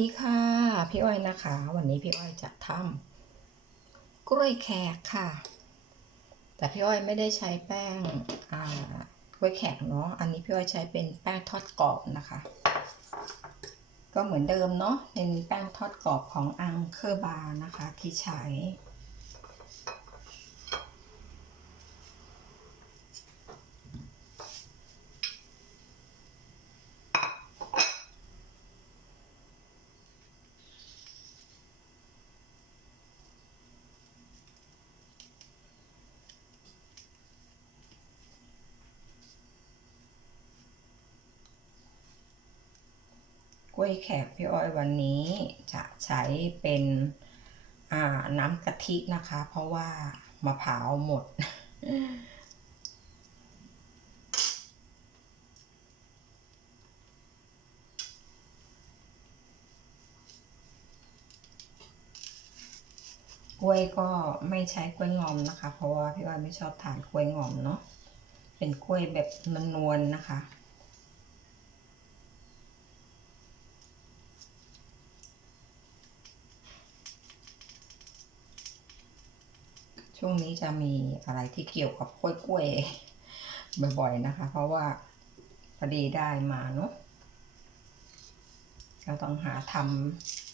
ดีค่ะ พี่อ้อยนะคะ วันนี้พี่อ้อยจะทำกล้วยแขกค่ะ แต่พี่อ้อยไม่ได้ใช้แป้งกล้วยแขกเนาะอันนี้พี่อ้อยใช้เป็นแป้งทอดกรอบนะคะ ก็เหมือนเดิมเนาะเป็นแป้งทอดกรอบของอังเคอร์บาร์นะคะ ที่ใช้ กล้วยแขกพี่อ้อยวันนี้จะใช้เป็นน้ำกะทินะคะ เพราะว่ามะพร้าวหมด กล้วยก็ไม่ใช้กล้วยงอมนะคะ เพราะว่าพี่อ้อยไม่ชอบทานกล้วยงอมเนาะ เป็นกล้วยแบบนวลๆนะคะ ช่วงนี้จะมีอะไรที่เกี่ยวกับกล้วยๆบ่อยๆนะคะ เพราะว่าพอดีได้มาเนาะเราต้องหาทำ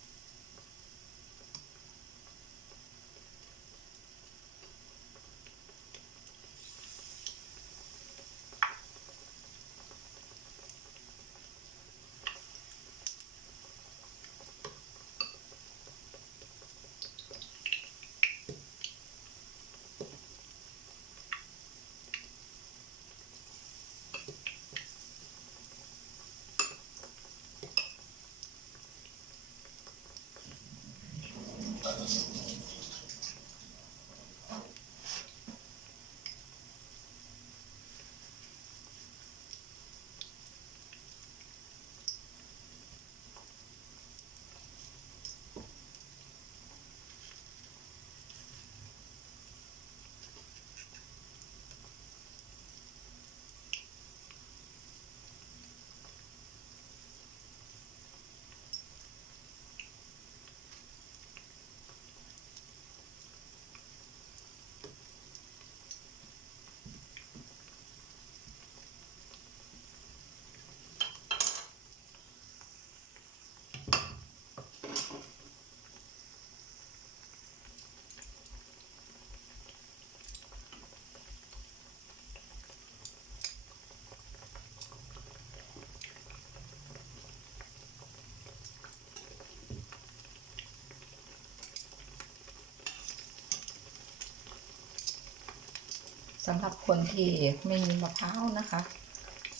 ำหรับคนที่ไม่มีมะพร้าวนะคะ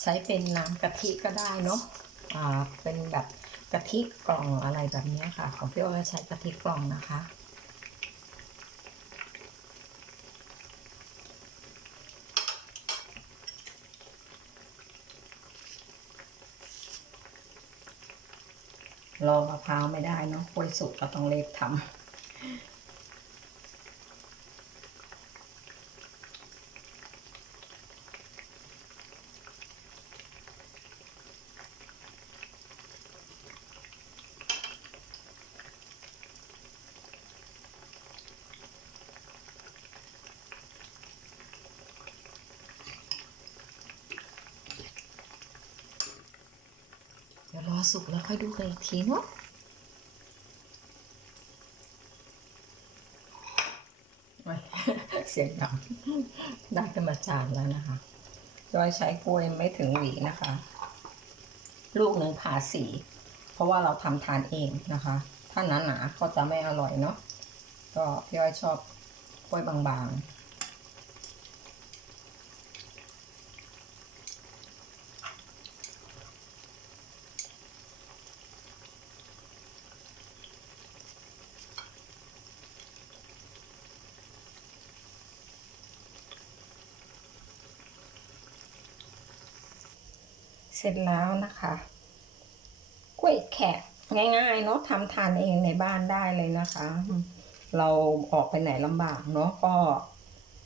ใช้เป็นน้ำกะทิก็ได้เนาะอ่าเป็นแบบกะทิกล่องอะไรแบบนี้ค่ะ ของพี่อ้อยใช้กะทิกล่องนะคะรอมะพร้าวไม่ได้เนาะกล้วยสุกก็ต้องเล็กทำ สุกแล้วค่อยดูกันอีกทีเนาะเสียงดังได้ขึ้นมาจานแล้วนะคะจอยใช้กล้วยไม่ถึงหวีนะคะ ลูกหนึ่งผ่าสี เพราะว่าเราทำทานเองนะคะ ถ้าหนาๆก็จะไม่อร่อยเนาะ ก็ย้อยชอบกล้วยบางๆ เสร็จแล้วนะคะกล้วยแขกง่ายๆเนาะทำทานเองในบ้านได้เลยนะคะ เราออกไปไหนลำบากเนาะก็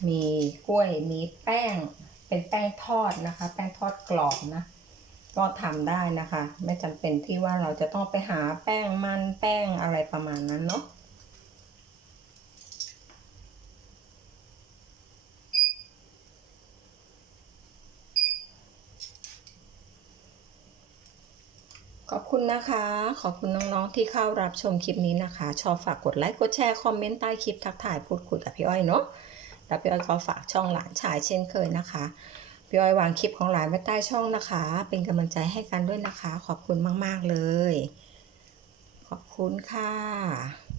มีกล้วยมีแป้งเป็นแป้งทอดนะคะ แป้งทอดกรอบนะ ก็ทำได้นะคะ ไม่จำเป็นที่ว่าเราจะต้องไปหาแป้งมันแป้งอะไรประมาณนั้นเนาะ ขอบคุณนะคะ ขอบคุณน้องๆที่เข้ารับชมคลิปนี้นะคะ ชอบฝากกดไลค์ กดแชร์ คอมเมนต์ใต้คลิปทักทายพูดคุยกับพี่อ้อยเนาะ แล้วพี่อ้อยก็ฝากช่องหลานชายเช่นเคยนะคะ พี่อ้อยวางคลิปของหลานไว้ใต้ช่องนะคะ เป็นกำลังใจให้กันด้วยนะคะ ขอบคุณมากๆเลย ขอบคุณค่ะ